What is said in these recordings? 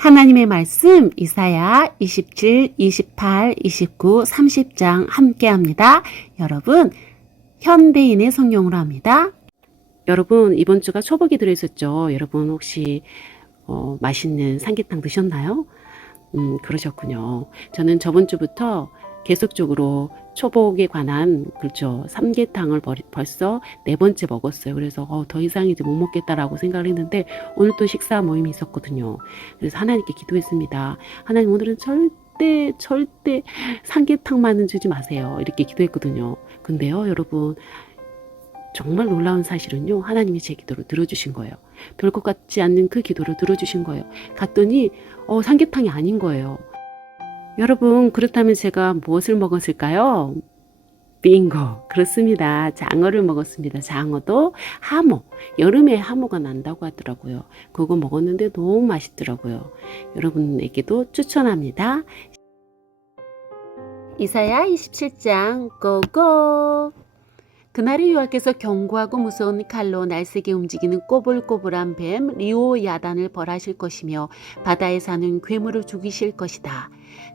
하나님의 말씀 이사야 27, 28, 29, 30장 함께합니다. 여러분 현대인의 성경으로 합니다. 여러분 이번 주가 초복이 들어있었죠. 여러분 혹시 맛있는 삼계탕 드셨나요? 그러셨군요. 저는 저번 주부터 계속적으로 초복에 관한 그렇죠 삼계탕을 벌써 4번째 먹었어요. 그래서 더 이상 이제 못 먹겠다라고 생각을 했는데 오늘 또 식사 모임이 있었거든요. 그래서 하나님께 기도했습니다. 하나님 오늘은 절대 삼계탕만은 주지 마세요. 이렇게 기도했거든요. 근데요 여러분 정말 놀라운 사실은요 하나님이 제 기도를 들어주신 거예요. 별 것 같지 않는 그 기도를 들어주신 거예요. 갔더니 삼계탕이 아닌 거예요. 여러분 그렇다면 제가 무엇을 먹었을까요? 빙고 그렇습니다. 장어를 먹었습니다. 장어도 하모 여름에 하모가 난다고 하더라고요. 그거 먹었는데 너무 맛있더라고요. 여러분에게도 추천합니다. 이사야 27장 고고. 그날의 여호와께서 견고하고 무서운 칼로 날쌔게 움직이는 꼬불꼬불한 뱀 리오야단을 벌하실 것이며 바다에 사는 괴물을 죽이실 것이다.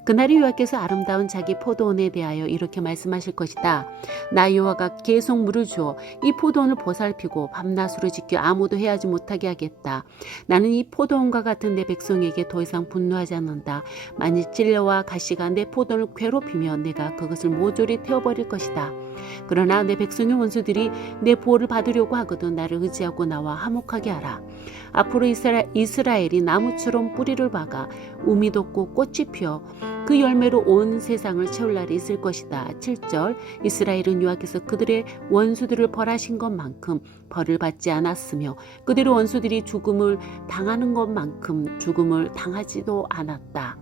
그날의 여호와께서 아름다운 자기 포도원에 대하여 이렇게 말씀하실 것이다. 나 여호와가 계속 물을 주어 이 포도원을 보살피고 밤낮으로 지켜 아무도 해하지 못하게 하겠다. 나는 이 포도원과 같은 내 백성에게 더 이상 분노하지 않는다. 만일 찔레와 가시가 내 포도원을 괴롭히면 내가 그것을 모조리 태워버릴 것이다. 그러나 내 백성의 원수들이 내 보호를 받으려고 하거든 나를 의지하고 나와 화목하게 하라. 앞으로 이스라엘이 나무처럼 뿌리를 박아 우미 돋고 꽃이 피어 그 열매로 온 세상을 채울 날이 있을 것이다. 7절 이스라엘은 여호와께서 그들의 원수들을 벌하신 것만큼 벌을 받지 않았으며 그들의 원수들이 죽음을 당하는 것만큼 죽음을 당하지도 않았다.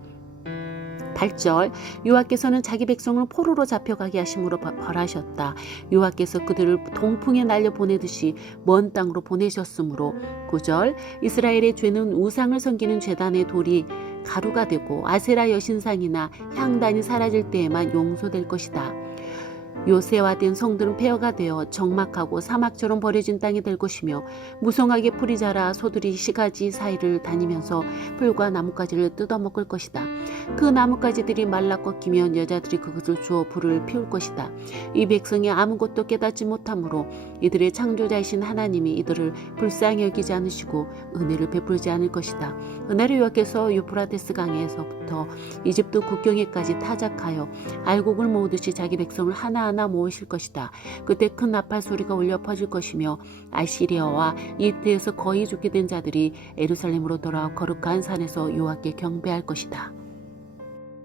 8절 여호와께서는 자기 백성을 포로로 잡혀가게 하심으로 벌하셨다. 여호와께서 그들을 동풍에 날려 보내듯이 먼 땅으로 보내셨으므로 9절 이스라엘의 죄는 우상을 섬기는 제단의 돌이 가루가 되고 아세라 여신상이나 향단이 사라질 때에만 용서될 것이다. 요새화된 성들은 폐허가 되어 적막하고 사막처럼 버려진 땅이 될 것이며 무성하게 풀이 자라 소들이 시가지 사이를 다니면서 풀과 나뭇가지를 뜯어먹을 것이다. 그 나뭇가지들이 말라 꺾이면 여자들이 그것을 주어 불을 피울 것이다. 이 백성이 아무것도 깨닫지 못하므로 이들의 창조자이신 하나님이 이들을 불쌍히 여기지 않으시고 은혜를 베풀지 않을 것이다. 그날의 여호와께서 유프라테스 강에서부터 이집트 국경에까지 타작하여 알곡을 모으듯이 자기 백성을 하나하나 모으실 것이다. 그때 큰 나팔 소리가 울려 퍼질 것이며 아시리아와 이집트에서 거의 죽게 된 자들이 예루살렘으로 돌아와 거룩한 산에서 여호와께 경배할 것이다.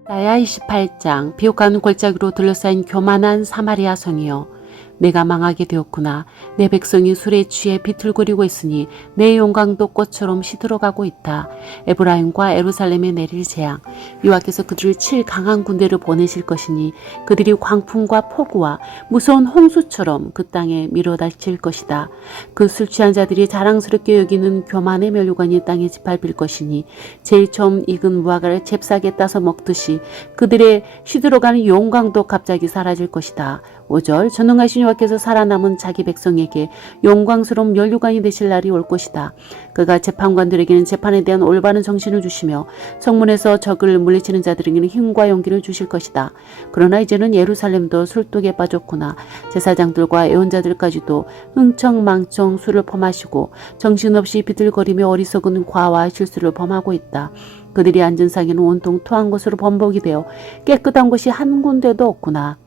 이사야 28장 비옥한 골짜기로 둘러싸인 교만한 사마리아 성이여 내가 망하게 되었구나. 내 백성이 술에 취해 비틀거리고 있으니 내 영광도 꽃처럼 시들어가고 있다. 에브라임과 예루살렘에 내릴 재앙 여호와께서 그들을 칠 강한 군대를 보내실 것이니 그들이 광풍과 폭우와 무서운 홍수처럼 그 땅에 밀어닥칠 것이다. 그 술 취한 자들이 자랑스럽게 여기는 교만의 멸류관이 땅에 짓밟힐 것이니 제일 처음 익은 무화과를 잽싸게 따서 먹듯이 그들의 시들어가는 영광도 갑자기 사라질 것이다. 5절 전능하신 여호와께서 살아남은 자기 백성에게 영광스러운 면류관이 되실 날이 올 것이다. 그가 재판관들에게는 재판에 대한 올바른 정신을 주시며 성문에서 적을 물리치는 자들에게는 힘과 용기를 주실 것이다. 그러나 이제는 예루살렘도 술독에 빠졌구나. 제사장들과 예언자들까지도 흥청망청 술을 범하시고 정신없이 비틀거리며 어리석은 과와 실수를 범하고 있다. 그들이 앉은 상에는 온통 토한 것으로 범벅이 되어 깨끗한 곳이 한 군데도 없구나.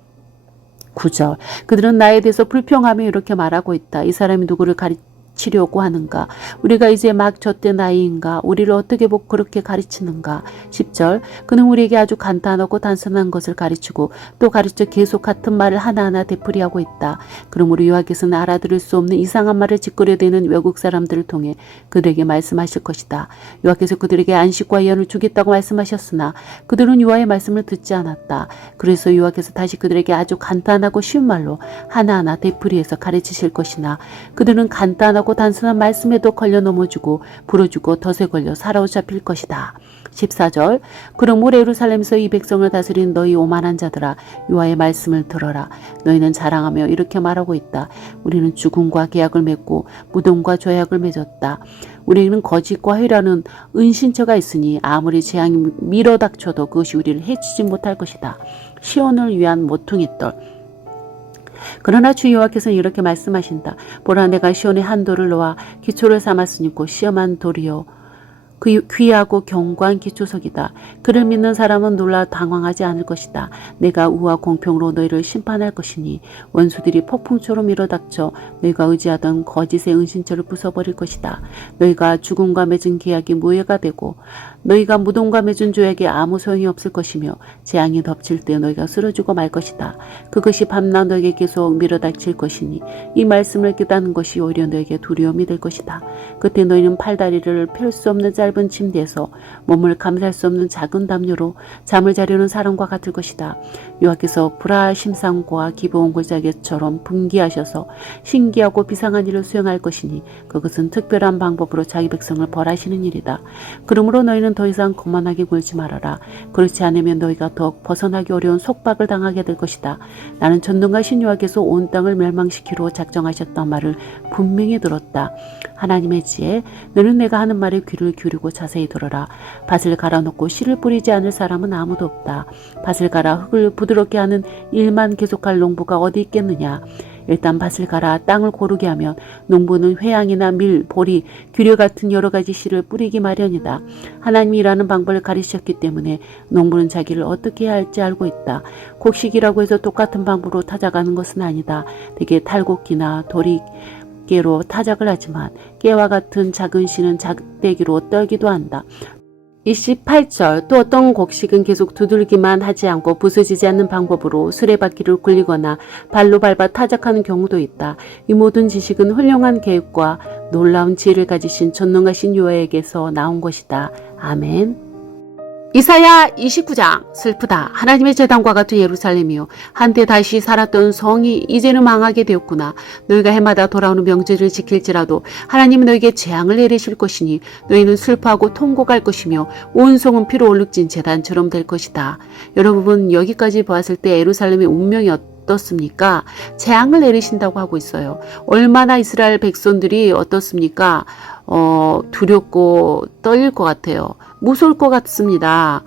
9절 그들은 나에 대해서 불평하며 이렇게 말하고 있다. 이 사람이 누구를 가르치려고 하는가? 우리가 이제 막 젖된 나이인가? 우리를 어떻게 보고 그렇게 가르치는가? 10절 그는 우리에게 아주 간단하고 단순한 것을 가르치고 또 가르쳐 계속 같은 말을 하나하나 되풀이하고 있다. 그러므로 여호와께서는 알아들을 수 없는 이상한 말을 짓거려대는 외국 사람들을 통해 그들에게 말씀하실 것이다. 여호와께서 그들에게 안식과 예언을 주겠다고 말씀하셨으나 그들은 여호와의 말씀을 듣지 않았다. 그래서 여호와께서 다시 그들에게 아주 간단하고 쉬운 말로 하나하나 되풀이해서 가르치실 것이나 그들은 간단하고 단순한 말씀에도 걸려 넘어지고 부러지고 덫에 걸려 사로잡힐 것이다. 14절 그러므로 예루살렘에서 이 백성을 다스린 너희 오만한 자들아 여호와의 말씀을 들어라. 너희는 자랑하며 이렇게 말하고 있다. 우리는 죽음과 계약을 맺고 무덤과 조약을 맺었다. 우리는 거짓과 회라는 은신처가 있으니 아무리 재앙이 밀어닥쳐도 그것이 우리를 해치지 못할 것이다. 시온을 위한 모퉁이돌. 그러나 주 여호와께서는 이렇게 말씀하신다. 보라, 내가 시온에 한 돌을 놓아 기초를 삼았으니 곧 시험한 돌이요 그 귀하고 견고한 기초석이다. 그를 믿는 사람은 놀라 당황하지 않을 것이다. 내가 우와 공평으로 너희를 심판할 것이니 원수들이 폭풍처럼 밀어닥쳐 너희가 의지하던 거짓의 은신처를 부숴버릴 것이다. 너희가 죽음과 맺은 계약이 무효가 되고 너희가 무덤과 맺은 조약이 아무 소용이 없을 것이며 재앙이 덮칠 때 너희가 쓰러지고 말 것이다. 그것이 밤낮 너희에게 계속 밀어닥칠 것이니 이 말씀을 깨닫는 것이 오히려 너희에게 두려움이 될 것이다. 그때 너희는 팔다리를 펼 수 없는 짧은 침대에서 몸을 감쌀 수 없는 작은 담요로 잠을 자려는 사람과 같을 것이다. 여호와께서 브라 심상고와 기브온 골짜기처럼 분기하셔서 신기하고 비상한 일을 수행할 것이니 그것은 특별한 방법으로 자기 백성을 벌하시는 일이다. 그러므로 너희는 더 이상 거만하게 굴지 말아라. 그렇지 않으면 너희가 더욱 벗어나기 어려운 속박을 당하게 될 것이다. 나는 전능하신 여호와께서 온 땅을 멸망시키려 작정하셨던 말을 분명히 들었다. 하나님의 지혜, 너는 내가 하는 말에 귀를 기울이고 자세히 들어라. 밭을 갈아놓고 씨를 뿌리지 않을 사람은 아무도 없다. 밭을 갈아 흙을 부드럽게 하는 일만 계속할 농부가 어디 있겠느냐. 일단 밭을 갈아 땅을 고르게 하면 농부는 회양이나 밀, 보리, 규려 같은 여러 가지 씨를 뿌리기 마련이다. 하나님이 일하는 방법을 가르치셨기 때문에 농부는 자기를 어떻게 해야 할지 알고 있다. 곡식이라고 해서 똑같은 방법으로 타작하는 것은 아니다. 대개 탈곡기나 도리깨로 타작을 하지만 깨와 같은 작은 씨는 작대기로 떨기도 한다. 28절 또 어떤 곡식은 계속 두들기만 하지 않고 부서지지 않는 방법으로 수레바퀴를 굴리거나 발로 밟아 타작하는 경우도 있다. 이 모든 지식은 훌륭한 계획과 놀라운 지혜를 가지신 전능하신 여호와에게서 나온 것이다. 아멘. 이사야 29장 슬프다. 하나님의 제단과 같은 예루살렘이요 한때 다시 살았던 성이 이제는 망하게 되었구나. 너희가 해마다 돌아오는 명절을 지킬지라도 하나님은 너희에게 재앙을 내리실 것이니 너희는 슬퍼하고 통곡할 것이며 온 성은 피로 얼룩진 제단처럼 될 것이다. 여러분 여기까지 보았을 때 예루살렘의 운명이 어떻습니까? 재앙을 내리신다고 하고 있어요. 얼마나 이스라엘 백성들이 어떻습니까? 두렵고 떨릴 것 같아요. 무서울 것 같습니다.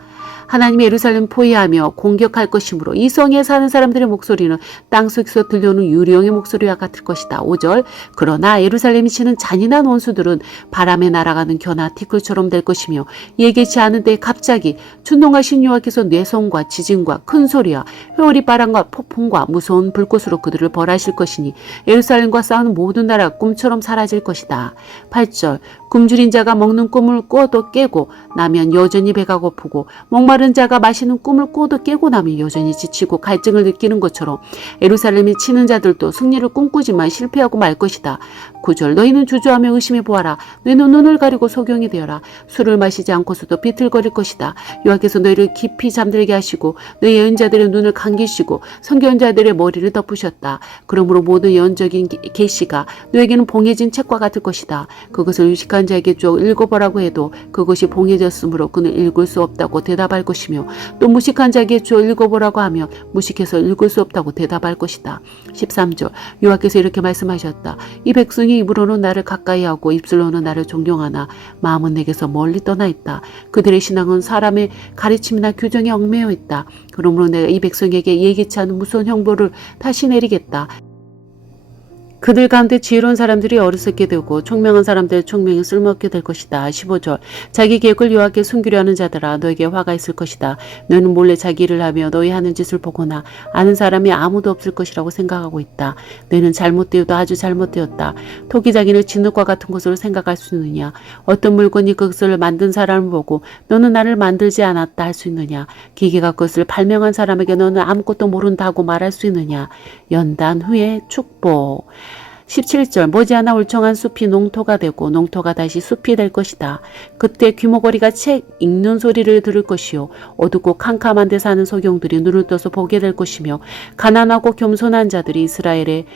하나님이 예루살렘 포위하며 공격할 것이므로 이 성에 사는 사람들의 목소리는 땅속에서 들려오는 유령의 목소리와 같을 것이다. 5절 그러나 예루살렘이 치는 잔인한 원수들은 바람에 날아가는 겨나 티끌처럼 될 것이며 예기치 않은 때에 갑자기 충동하신 여호와께서 뇌성과 지진과 큰 소리와 회오리 바람과 폭풍과 무서운 불꽃으로 그들을 벌하실 것이니 예루살렘과 싸우는 모든 나라가 꿈처럼 사라질 것이다. 8절 굶주린 자가 먹는 꿈을 꿔도 깨고 나면 여전히 배가 고프고 목마른 자가 마시는 꿈을 꿔도 깨고 나면 여전히 지치고 갈증을 느끼는 것처럼 예루살렘이 치는 자들도 승리를 꿈꾸지만 실패하고 말 것이다. 9절 너희는 주저하며 의심해 보아라. 너희는 눈을 가리고 소경이 되어라. 술을 마시지 않고서도 비틀거릴 것이다. 여호와께서 너희를 깊이 잠들게 하시고 너희 예언자들의 눈을 감기시고 선견자들의 머리를 덮으셨다. 그러므로 모든 예언적인 계시가 너에게는 봉해진 책과 같을 것이다. 그것을 유식한 자에게 쭉 읽어보라고 해도 그것이 봉해졌으므로 그는 읽을 수 없다고 대답할 것이며 또 무식한 자에게 쭉 읽어보라고 하며 무식해서 읽을 수 없다고 대답할 것이다. 13절 여호와께서 이렇게 말씀하셨다. 이 백성이 입으로는 나를 가까이하고 입술로는 나를 존경하나 마음은 내게서 멀리 떠나 있다. 그들의 신앙은 사람의 가르침이나 규정에 얽매여 있다. 그러므로 내가 이 백성에게 예기치 않은 무서운 형벌을 다시 내리겠다. 그들 가운데 지혜로운 사람들이 어리석게 되고 총명한 사람들의 총명이 쓸모없게 될 것이다. 15절 자기 계획을 여호와께 숨기려 하는 자들아 너에게 화가 있을 것이다. 너는 몰래 자기 일을 하며 너희 하는 짓을 보거나 아는 사람이 아무도 없을 것이라고 생각하고 있다. 너희는 잘못되어도 아주 잘못되었다. 토기장이를 진흙과 같은 것으로 생각할 수 있느냐. 어떤 물건이 그것을 만든 사람을 보고 너는 나를 만들지 않았다 할 수 있느냐. 기계가 그것을 발명한 사람에게 너는 아무것도 모른다고 말할 수 있느냐. 연단 후에 축복. 17절 머지않아 울청한 숲이 농토가 되고 농토가 다시 숲이 될 것이다. 그때 귀머거리가 책 읽는 소리를 들을 것이요 어둡고 캄캄한 데 사는 소경들이 눈을 떠서 보게 될 것이며 가난하고 겸손한 자들이 이스라엘의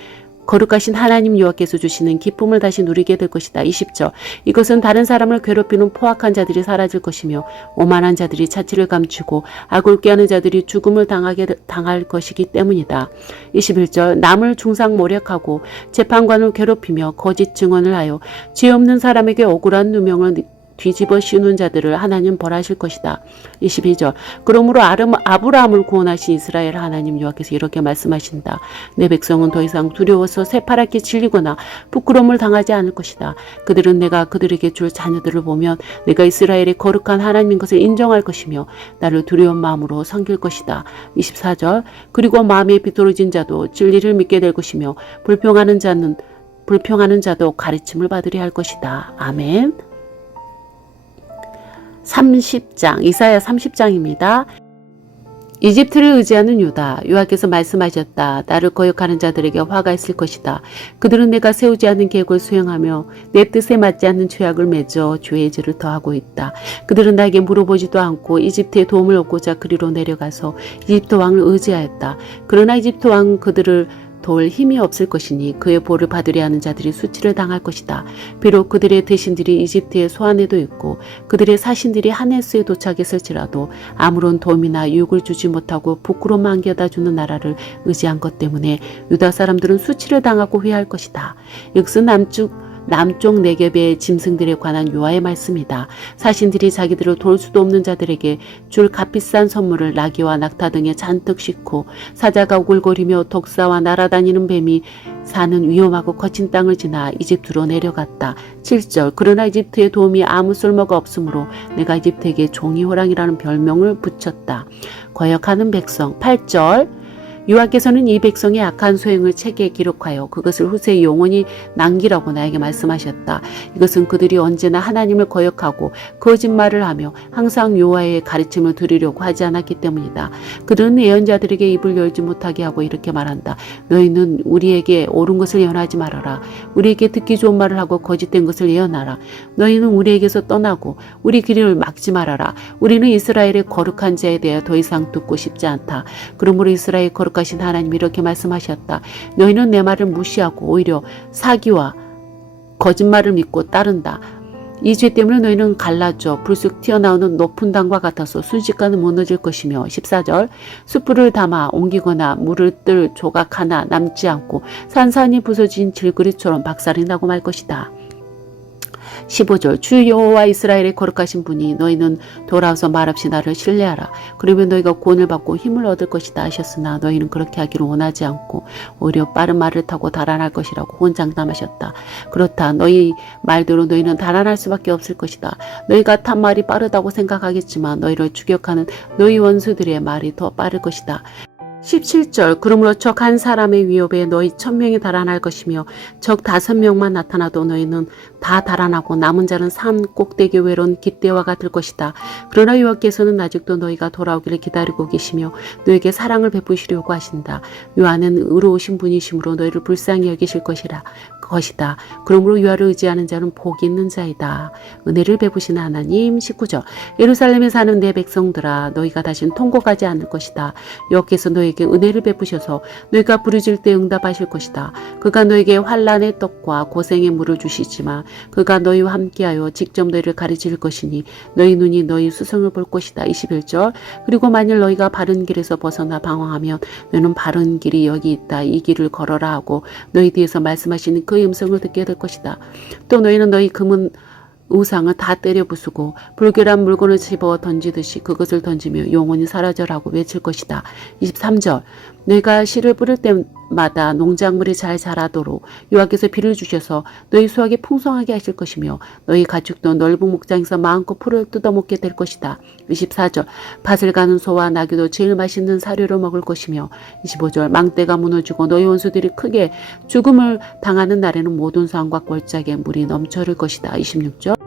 거룩하신 하나님 여호와께서 주시는 기쁨을 다시 누리게 될 것이다. 20절 이것은 다른 사람을 괴롭히는 포악한 자들이 사라질 것이며 오만한 자들이 자취를 감추고 악을 꾀하는 자들이 죽음을 당할 것이기 때문이다. 21절 남을 중상모략하고 재판관을 괴롭히며 거짓 증언을 하여 죄 없는 사람에게 억울한 누명을 뒤집어 씌우는 자들을 하나님 벌하실 것이다. 22절 그러므로 아브라함을 구원하신 이스라엘 하나님 여호와께서 이렇게 말씀하신다. 내 백성은 더 이상 두려워서 새파랗게 질리거나 부끄러움을 당하지 않을 것이다. 그들은 내가 그들에게 줄 자녀들을 보면 내가 이스라엘의 거룩한 하나님인 것을 인정할 것이며 나를 두려운 마음으로 섬길 것이다. 24절 그리고 마음에 비뚤어진 자도 진리를 믿게 될 것이며 불평하는 자도 가르침을 받으려 할 것이다. 아멘. 30장 이사야 30장입니다. 이집트를 의지하는 유다 여호와께서 말씀하셨다. 나를 거역하는 자들에게 화가 있을 것이다. 그들은 내가 세우지 않은 계획을 수행하며 내 뜻에 맞지 않는 죄악을 맺어 죄의 죄를 더하고 있다. 그들은 나에게 물어보지도 않고 이집트의 도움을 얻고자 그리로 내려가서 이집트 왕을 의지하였다. 그러나 이집트 왕은 그들을 도울 힘이 없을 것이니 그의 보를 받으려 하는 자들이 수치를 당할 것이다. 비록 그들의 대신들이 이집트의 소안에도 있고 그들의 사신들이 하네스에 도착했을지라도 아무런 도움이나 유익을 주지 못하고 부끄러움만 안겨다 주는 나라를 의지한 것 때문에 유다 사람들은 수치를 당하고 회할 것이다. 이것은 남쪽 네겝의 짐승들에 관한 여호와의 말씀이다. 사신들이 자기들을 도울 수도 없는 자들에게 줄 값비싼 선물을 나귀와 낙타 등에 잔뜩 싣고 사자가 오글거리며 독사와 날아다니는 뱀이 사는 위험하고 거친 땅을 지나 이집트로 내려갔다. 7절 그러나 이집트의 도움이 아무 쓸모가 없으므로 내가 이집트에게 종이 호랑이라는 별명을 붙였다. 거역하는 백성. 8절 여호와께서는 이 백성의 악한 소행을 책에 기록하여 그것을 후세에 영원히 남기라고 나에게 말씀하셨다. 이것은 그들이 언제나 하나님을 거역하고 거짓말을 하며 항상 여호와의 가르침을 들으려고 하지 않았기 때문이다. 그들은 예언자들에게 입을 열지 못하게 하고 이렇게 말한다. 너희는 우리에게 옳은 것을 예언하지 말아라. 우리에게 듣기 좋은 말을 하고 거짓된 것을 예언하라. 너희는 우리에게서 떠나고 우리 길을 막지 말아라. 우리는 이스라엘의 거룩한 자에 대해 더 이상 듣고 싶지 않다. 그러므로 이스라엘 거룩하신 하나님이 이렇게 말씀하셨다. 너희는 내 말을 무시하고 오히려 사기와 거짓말을 믿고 따른다. 이 죄 때문에 너희는 갈라져 불쑥 튀어나오는 높은 담과 같아서 순식간에 무너질 것이며 14절 숯불을 담아 옮기거나 물을 뜰 조각 하나 남지 않고 산산이 부서진 질그릇처럼 박살이 나고 말 것이다. 15절 주 여호와 이스라엘의 거룩하신 분이 너희는 돌아와서 말없이 나를 신뢰하라. 그러면 너희가 구원을 받고 힘을 얻을 것이다 하셨으나 너희는 그렇게 하기를 원하지 않고 오히려 빠른 말을 타고 달아날 것이라고 혼장담하셨다. 그렇다. 너희 말대로 너희는 달아날 수밖에 없을 것이다. 너희가 탄 말이 빠르다고 생각하겠지만 너희를 추격하는 너희 원수들의 말이 더 빠를 것이다. 17절 그러므로 적 한 사람의 위협에 너희 1000명이 달아날 것이며 적 5명만 나타나도 너희는 다 달아나고 남은 자는 산 꼭대기 외로운 깃대와 같을 것이다. 그러나 여호와께서는 아직도 너희가 돌아오기를 기다리고 계시며 너에게 사랑을 베푸시려고 하신다. 여호와는 의로우신 분이시므로 너희를 불쌍히 여기실 것이다. 그러므로 여호와를 의지하는 자는 복이 있는 자이다. 은혜를 베푸시는 하나님. 19절 예루살렘에 사는 내 백성들아 너희가 다시는 통곡하지 않을 것이다. 여호와께서 너희에게 은혜를 베푸셔서 너희가 부르짖을 때 응답하실 것이다. 그가 너희에게 환난의 떡과 고생의 물을 주시지만 그가 너희와 함께하여 직접 너희를 가르칠 것이니 너희 눈이 너희 수성을 볼 것이다. 21절 그리고 만일 너희가 바른 길에서 벗어나 방황하면 너희는 바른 길이 여기 있다. 이 길을 걸어라 하고 너희 뒤에서 말씀하시는 그 음성을 듣게 될 것이다. 또 너희는 너희 금은 우상을 다 때려 부수고 불결한 물건을 집어 던지듯이 그것을 던지며 영원히 사라져라고 외칠 것이다. 23절 너희가 씨를 뿌릴 때마다 농작물이 잘 자라도록 여호와께서 비를 주셔서 너희 수확이 풍성하게 하실 것이며 너희 가축도 넓은 목장에서 마음껏 풀을 뜯어먹게 될 것이다. 24절 밭을 가는 소와 나귀도 제일 맛있는 사료를 먹을 것이며 25절 망대가 무너지고 너희 원수들이 크게 죽음을 당하는 날에는 모든 산과 골짜기에 물이 넘쳐 흐를 것이다. 26절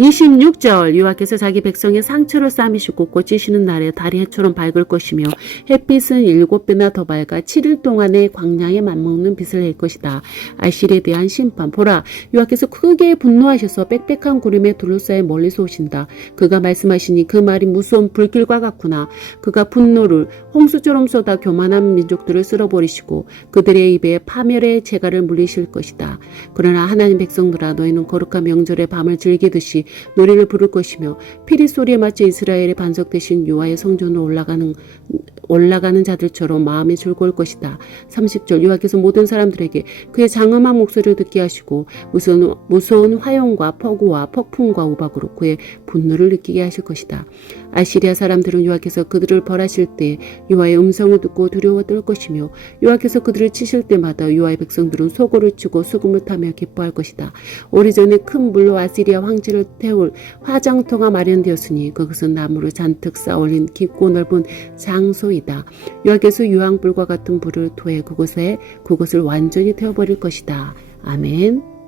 26절 여호와께서 자기 백성의 상처를 싸매시고 꽂히시는 날에 달이 해처럼 밝을 것이며 햇빛은 7배나 더 밝아 7일 동안에 광야에 맞먹는 빛을 낼 것이다. 아실에 대한 심판. 보라, 여호와께서 크게 분노하셔서 빽빽한 구름에 둘러싸여 멀리서 오신다. 그가 말씀하시니 그 말이 무서운 불길과 같구나. 그가 분노를 홍수처럼 쏟아 교만한 민족들을 쓸어버리시고 그들의 입에 파멸의 재갈을 물리실 것이다. 그러나 하나님 백성들아, 너희는 거룩한 명절의 밤을 즐기듯이 노래를 부를 것이며 피리 소리에 맞춰 이스라엘의 반석 대신 여호와의 성전으로 올라가는 자들처럼 마음이 즐거울 것이다. 30절 여호와께서 모든 사람들에게 그의 장엄한 목소리를 듣게 하시고 무서운 화용과 폭우와 폭풍과 우박으로 그의 분노를 느끼게 하실 것이다. 아시리아 사람들은 여호와께서 그들을 벌하실 때 여호와의 음성을 듣고 두려워 떨 것이며 여호와께서 그들을 치실 때마다 여호와의 백성들은 소고를 치고 수금을 타며 기뻐할 것이다. 오래전에 큰 물로 아시리아 황제를 태울 화장터가 마련되었으니 그것은 나무를 잔뜩 쌓아올린 깊고 넓은 장소이다. 여호와께서 유황불과 같은 불을 토해 그것을 완전히 태워버릴 것이다. 아멘.